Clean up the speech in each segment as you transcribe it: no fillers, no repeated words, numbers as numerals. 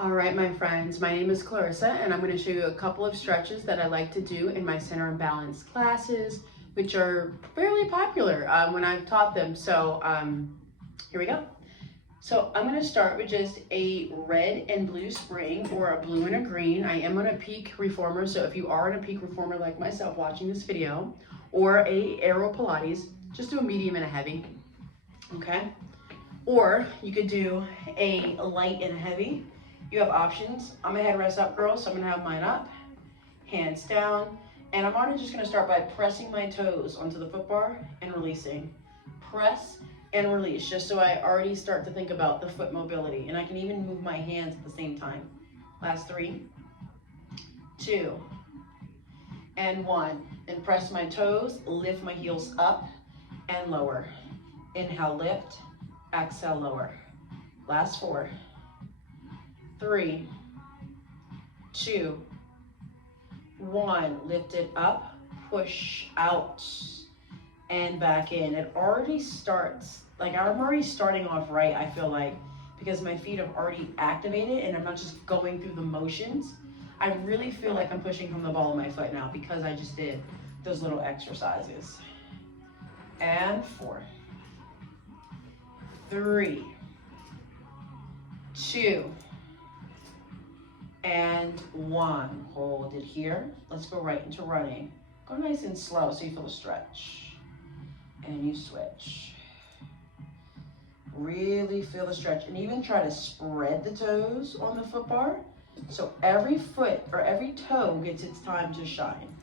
All right, my friends, my name is Clarissa, and I'm going to show you a couple of stretches that I like to do in my center and balance classes, which are fairly popular when I've taught them. So here we go. So I'm going to start with just a red and blue spring, or a blue and a green. I am on a peak reformer, so if you are on a peak reformer like myself watching this video, or a aero Pilates, just do a medium and a heavy, okay? Or you could do a light and a heavy. You have options. I'm a head rest up girl, so I'm gonna have mine up, hands down, and I'm already just gonna start by pressing my toes onto the foot bar and releasing. Press and release, just so I already start to think about the foot mobility, and I can even move my hands at the same time. Last 3, 2, and 1. And press my toes, lift my heels up and lower. Inhale, lift, exhale, lower. Last 4, 3, 2, 1. Lift it up, push out, and back in. It already starts, like I'm already starting off right, I feel like, because my feet have already activated and I'm not just going through the motions. I really feel like I'm pushing from the ball of my foot now because I just did those little exercises. And 4, 3, 2, and 1. Hold it here. Let's go right into running. Go nice and slow so you feel the stretch. And you switch. Really feel the stretch. And even try to spread the toes on the foot bar, so every foot or every toe gets its time to shine,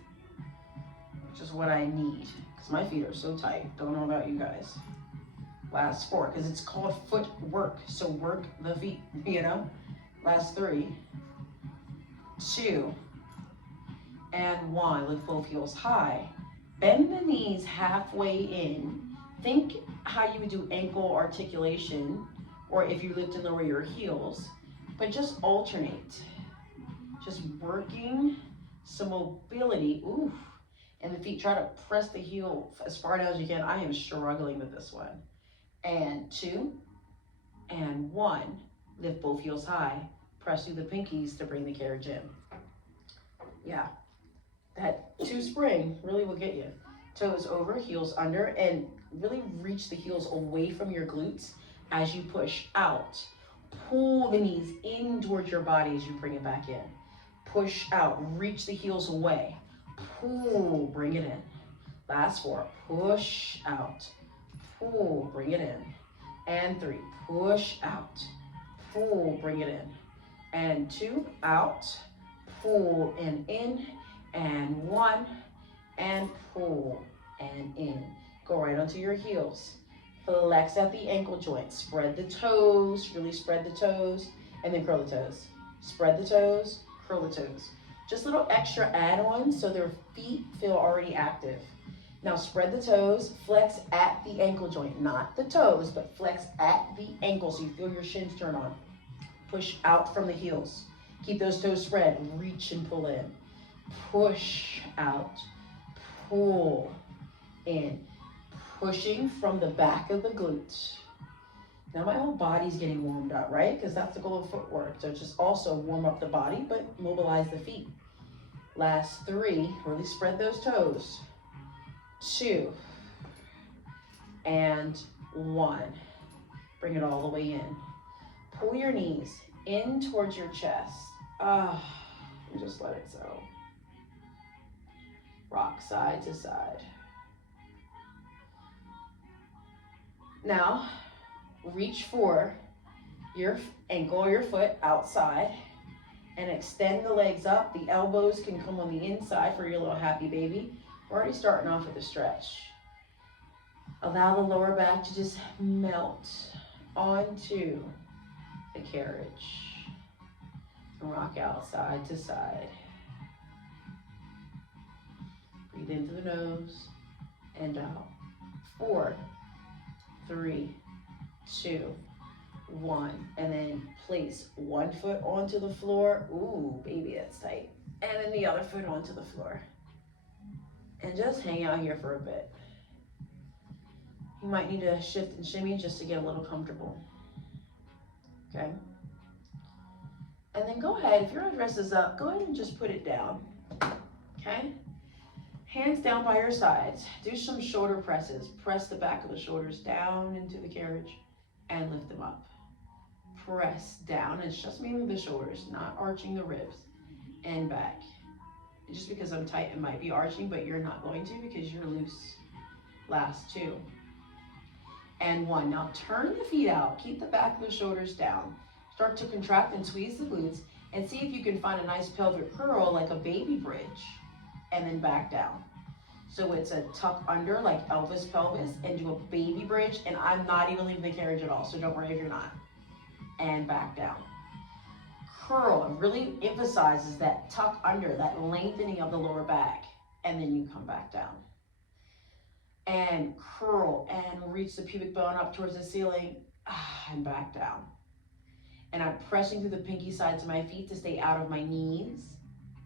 which is what I need, because my feet are so tight. Don't know about you guys. Last 4, because it's called footwork, so work the feet, you know. Last 3, 2, and 1. Lift both heels high. Bend the knees halfway in. Think how you would do ankle articulation, or if you lift and lower your heels, but just alternate. Just working some mobility. Ooh. And the feet, try to press the heel as far down as you can. I am struggling with this one. And 2, and 1. Lift both heels high. Press through the pinkies to bring the carriage in. Yeah, that 2 spring really will get you. Toes over, heels under, and really reach the heels away from your glutes as you push out. Pull the knees in towards your body as you bring it back in. Push out, reach the heels away. Pull, bring it in. Last 4, push out. Pull, bring it in. And 3, push out. Pull, bring it in. And 2, out. Pull and in. And 1, and pull and in. Go right onto your heels. Flex at the ankle joint. Spread the toes, really spread the toes, and then curl the toes. Spread the toes, curl the toes. Just little extra add-ons so their feet feel already active. Now spread the toes, flex at the ankle joint, not the toes, but flex at the ankle so you feel your shins turn on. Push out from the heels. Keep those toes spread, reach and pull in. Push out, pull in. Pushing from the back of the glutes. Now my whole body's getting warmed up, right? Because that's the goal of footwork. So just also warm up the body, but mobilize the feet. Last 3, really spread those toes. 2, and 1. Bring it all the way in. Pull your knees in towards your chest. And just let it settle. Rock side to side. Now, reach for your ankle or your foot outside and extend the legs up. The elbows can come on the inside for your little happy baby. We're already starting off with a stretch. Allow the lower back to just melt onto the carriage. Rock out side to side. Breathe in through the nose and out. 4, 3, 2, 1. And then place one foot onto the floor. Ooh, baby, that's tight. And then the other foot onto the floor. And just hang out here for a bit. You might need to shift and shimmy just to get a little comfortable. Okay? And then go ahead, if your headdress is up, go ahead and just put it down, okay? Hands down by your sides. Do some shoulder presses. Press the back of the shoulders down into the carriage and lift them up. Press down. It's just mainly the shoulders, not arching the ribs, and back. Just because I'm tight, it might be arching, but you're not going to because you're loose. Last 2. And 1. Now turn the feet out. Keep the back of the shoulders down. Start to contract and squeeze the glutes and see if you can find a nice pelvic curl like a baby bridge, and then back down. So it's a tuck under like Elvis pelvis and do a baby bridge, and I'm not even leaving the carriage at all, so don't worry if you're not. And back down. Curl, it really emphasizes that tuck under, that lengthening of the lower back, and then you come back down. And curl and reach the pubic bone up towards the ceiling, and back down. And I'm pressing through the pinky sides of my feet to stay out of my knees,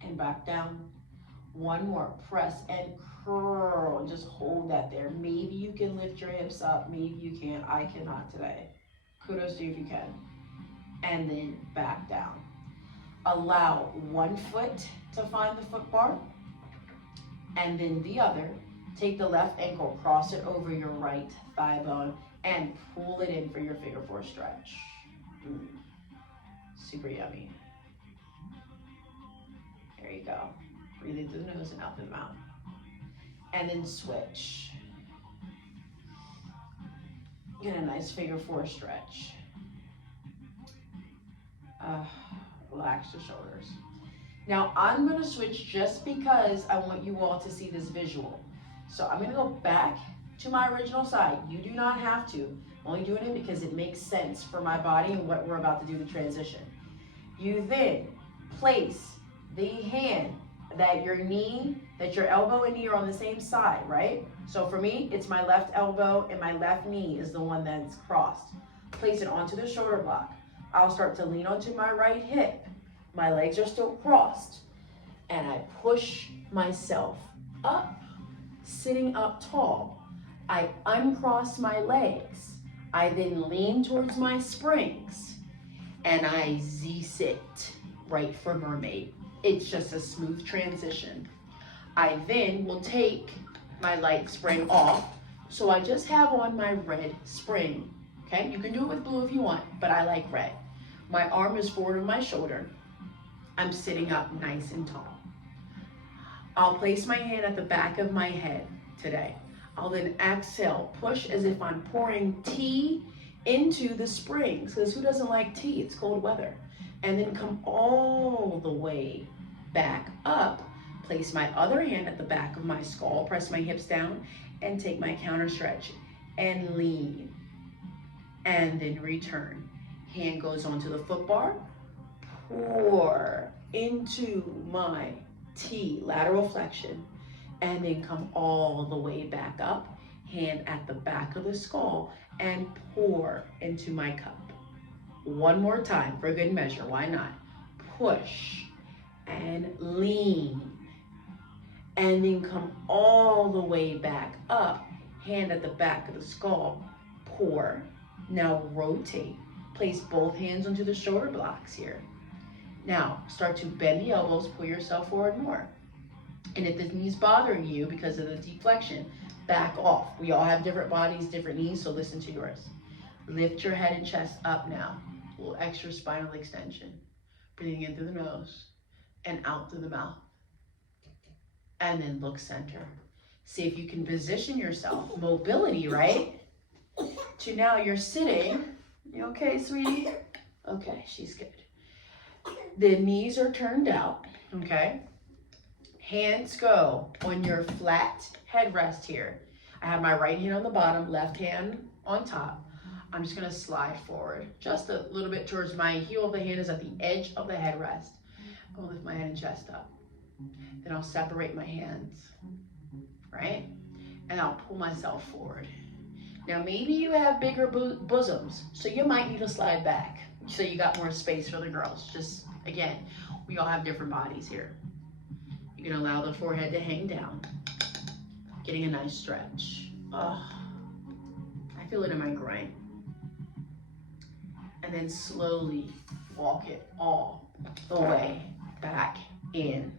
and back down. 1 more, press and curl, just hold that there. Maybe you can lift your hips up, maybe you can't. I cannot today. Kudos to you if you can. And then back down. Allow 1 foot to find the foot bar, and then the other. Take the left ankle, cross it over your right thigh bone, and pull it in for your figure 4 stretch. Super yummy. There you go. Breathe in through the nose and out through the mouth. And then switch. Get a nice figure 4 stretch. Relax your shoulders. Now I'm going to switch just because I want you all to see this visual. So I'm going to go back to my original side. You do not have to. I'm only doing it because it makes sense for my body and what we're about to do the transition. You then place the hand that your elbow and knee are on the same side, right? So for me, it's my left elbow and my left knee is the one that's crossed. Place it onto the shoulder block. I'll start to lean onto my right hip. My legs are still crossed. And I push myself up, sitting up tall. I uncross my legs. I then lean towards my springs. And I Z-sit right for Mermaid. It's just a smooth transition. I then will take my light spring off. So I just have on my red spring. Okay, you can do it with blue if you want, but I like red. My arm is forward of my shoulder. I'm sitting up nice and tall. I'll place my hand at the back of my head today. I'll then exhale, push as if I'm pouring tea into the springs, because who doesn't like tea? It's cold weather. And then come all the way back up. Place my other hand at the back of my skull, press my hips down, and take my counter stretch and lean. And then return. Hand goes onto the foot bar, pour into my T, lateral flexion, and then come all the way back up, hand at the back of the skull, and pour into my cup. 1 more time for good measure, why not? Push and lean, and then come all the way back up, hand at the back of the skull, pour. Now rotate. Place both hands onto the shoulder blocks here. Now start to bend the elbows, pull yourself forward more. And if the knee's bothering you because of the deflection, back off. We all have different bodies, different knees, so listen to yours. Lift your head and chest up now. A little extra spinal extension. Breathing in through the nose and out through the mouth. And then look center. See if you can position yourself. Mobility, right? To now you're sitting. You okay, sweetie? Okay, she's good. The knees are turned out, okay? Hands go on your flat headrest here. I have my right hand on the bottom, left hand on top. I'm just gonna slide forward just a little bit towards my heel of the hand is at the edge of the headrest. I'll lift my head and chest up. Then I'll separate my hands, right? And I'll pull myself forward. Now maybe you have bigger bosoms, so you might need to slide back so you got more space for the girls. Just, again, we all have different bodies here. You can allow the forehead to hang down, getting a nice stretch. Oh, I feel it in my groin. And and then slowly walk it all the way back in.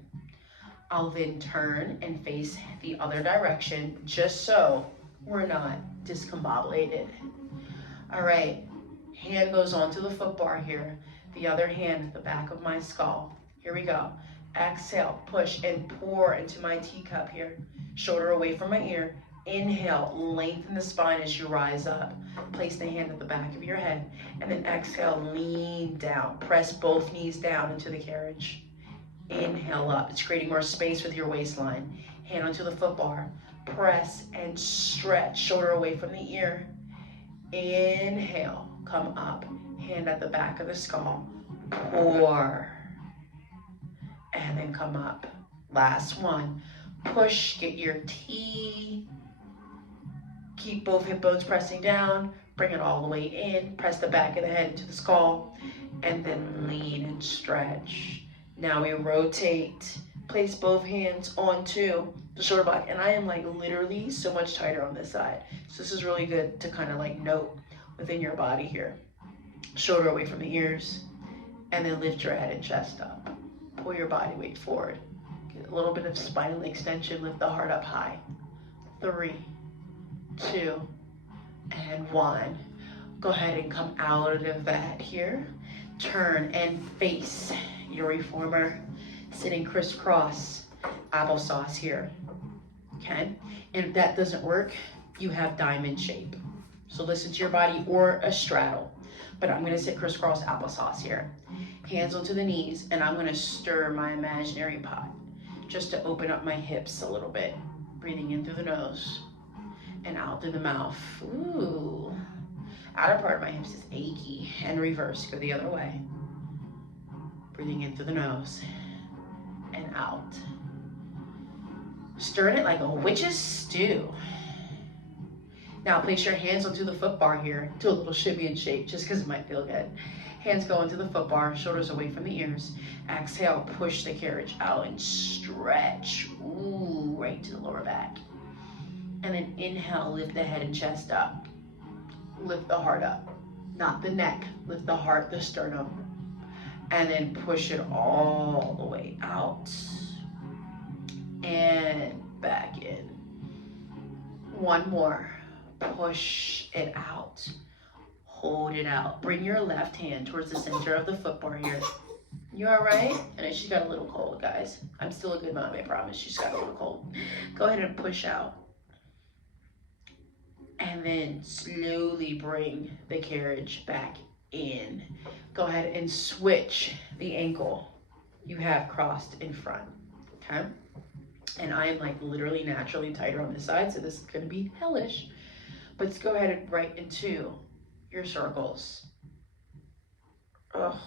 I'll then turn and face the other direction just so we're not discombobulated. All right, hand goes onto the foot bar here. The other hand at the back of my skull. Here we go. Exhale, push and pour into my teacup here. Shoulder away from my ear. Inhale, lengthen the spine as you rise up. Place the hand at the back of your head. And then exhale, lean down. Press both knees down into the carriage. Inhale up. It's creating more space with your waistline. Hand onto the foot bar. Press and stretch. Shoulder away from the ear. Inhale, come up. Hand at the back of the skull. Pour. And then come up. Last one. Push, get your T. Keep both hip bones pressing down. Bring it all the way in. Press the back of the head into the skull. And then lean and stretch. Now we rotate. Place both hands onto the shoulder block. And I am like literally so much tighter on this side. So this is really good to kind of like note within your body here. Shoulder away from the ears. And then lift your head and chest up. Pull your body weight forward. Get a little bit of spinal extension. Lift the heart up high. 3, 2, and 1. Go ahead and come out of that here. Turn and face your reformer. Sitting crisscross applesauce here. Okay? And if that doesn't work, you have diamond shape. So listen to your body or a straddle. But I'm going to sit crisscross applesauce here. Hands onto the knees, and I'm going to stir my imaginary pot just to open up my hips a little bit. Breathing in through the nose and out through the mouth. Ooh. Outer part of my hips is achy. And reverse, go the other way. Breathing in through the nose and out. Stirring it like a witch's stew. Now place your hands onto the foot bar here. Do a little shimmy and shake just because it might feel good. Hands go into the foot bar, shoulders away from the ears. Exhale, push the carriage out and stretch. Ooh, right to the lower back. And then inhale, lift the head and chest up. Lift the heart up, not the neck. Lift the heart, the sternum. And then push it all the way out. And back in. One more. Push it out. Hold it out. Bring your left hand towards the center of the foot bar here. You all right? I know she's got a little cold, guys. I'm still a good mom, I promise. She's got a little cold. Go ahead and push out. And then slowly bring the carriage back in. Go ahead and switch the ankle you have crossed in front, okay? And I am like literally naturally tighter on this side, so this is gonna be hellish. But let's go ahead and right into your circles. Oh,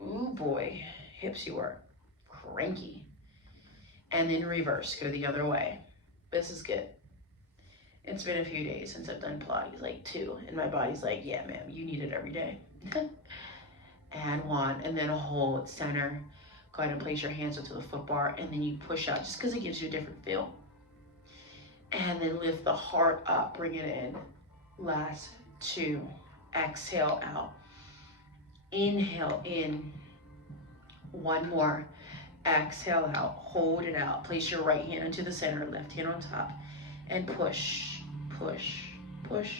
ooh boy, hips you are cranky. And then reverse, go the other way. This is good. It's been a few days since I've done Pilates, like 2, and my body's like, yeah, ma'am, you need it every day. And 1, and then hold center. Go ahead and place your hands onto the foot bar, and then you push out just because it gives you a different feel. And then lift the heart up, bring it in. Last 2, exhale out. Inhale in. 1 more. Exhale out, hold it out. Place your right hand into the center, left hand on top, and push, push, push.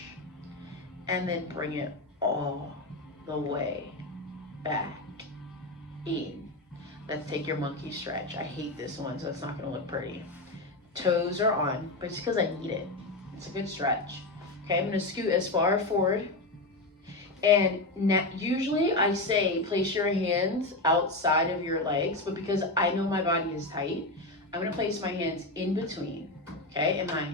And then bring it all the way back in. Let's take your monkey stretch. I hate this one, so it's not gonna look pretty. Toes are on, but it's because I need it. It's a good stretch. Okay, I'm gonna scoot as far forward. And usually I say place your hands outside of your legs, but because I know my body is tight, I'm gonna place my hands in between, okay? And my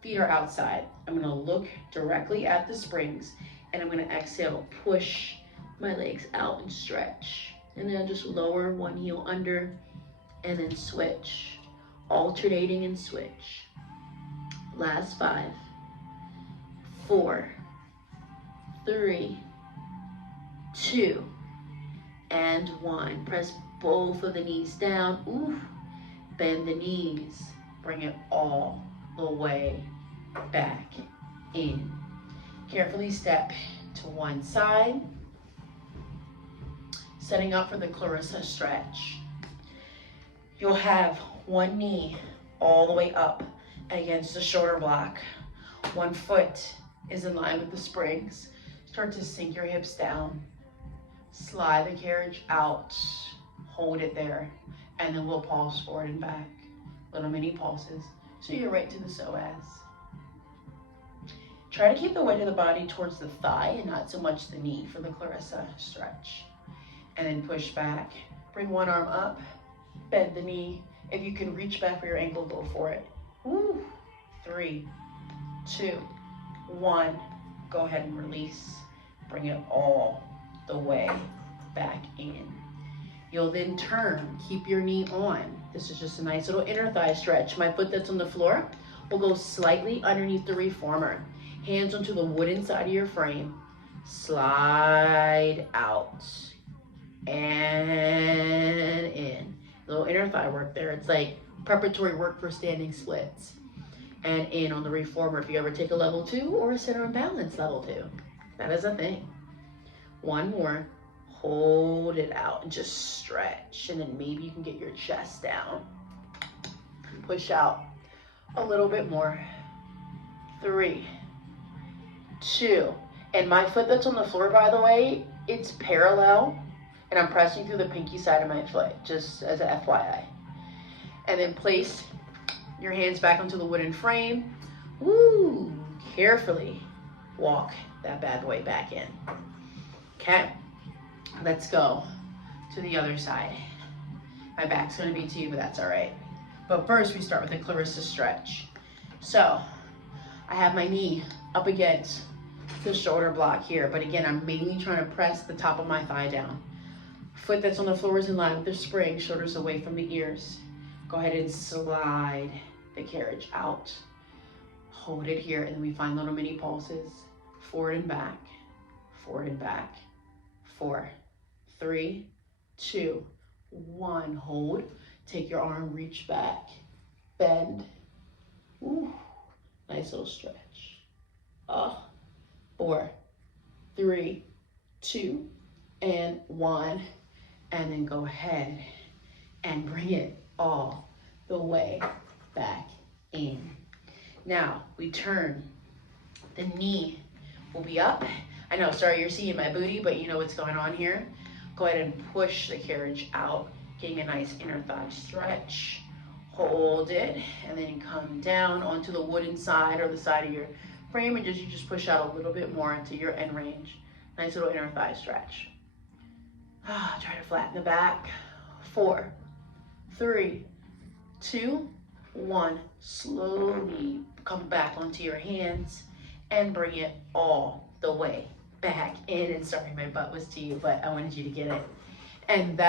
feet are outside. I'm gonna look directly at the springs, and I'm gonna exhale, push my legs out and stretch. And then I'll just lower one heel under and then switch. Alternating and switch. Last 5, 4, 3, 2, and 1. Press both of the knees down. Ooh. Bend the knees. Bring it all the way back in. Carefully step to one side. Setting up for the Clarissa stretch. You'll have one knee all the way up against the shoulder block. One foot is in line with the springs. Start to sink your hips down. Slide the carriage out. Hold it there. And then we'll pulse forward and back. Little mini pulses. So you're right to the psoas. Try to keep the weight of the body towards the thigh and not so much the knee for the Clarissa stretch. And then push back. Bring one arm up. Bend the knee. If you can reach back for your ankle, go for it. Woo. 3, 2, 1. Go ahead and release. Bring it all the way back in. You'll then turn. Keep your knee on. This is just a nice little inner thigh stretch. My foot that's on the floor will go slightly underneath the reformer. Hands onto the wooden side of your frame. Slide out. And in. Little inner thigh work there. It's like preparatory work for standing splits. And in on the reformer if you ever take a level 2 or a center and balance level 2. That is a thing. One more. Hold it out and just stretch. And then maybe you can get your chest down. Push out a little bit more. 3, 2. And my foot that's on the floor, by the way, it's parallel. And I'm pressing through the pinky side of my foot, just as a FYI. And then place your hands back onto the wooden frame. Woo! Carefully walk that bad boy back in. Okay, let's go to the other side. My back's gonna be to you, but that's all right. But first we start with the Clarissa stretch. So I have my knee up against the shoulder block here, but again, I'm mainly trying to press the top of my thigh down. Foot that's on the floor is in line with the spring, shoulders away from the ears. Go ahead and slide the carriage out. Hold it here, and then we find little mini pulses. Forward and back, forward and back. 4, 3, 2, 1. Hold. Take your arm, reach back, bend. Ooh, nice little stretch. 4, 3, 2, and 1. And then go ahead and bring it all the way back in. Now we turn. The knee will be up. I know, sorry, you're seeing my booty, but you know what's going on here. Go ahead and push the carriage out, getting a nice inner thigh stretch. Hold it, and then come down onto the wooden side or the side of your frame, and you just push out a little bit more into your end range. Nice little inner thigh stretch. Try to flatten the back. 4, 3, 2, 1. Slowly come back onto your hands and bring it all the way back in. And sorry, my butt was to you, but I wanted you to get it. And that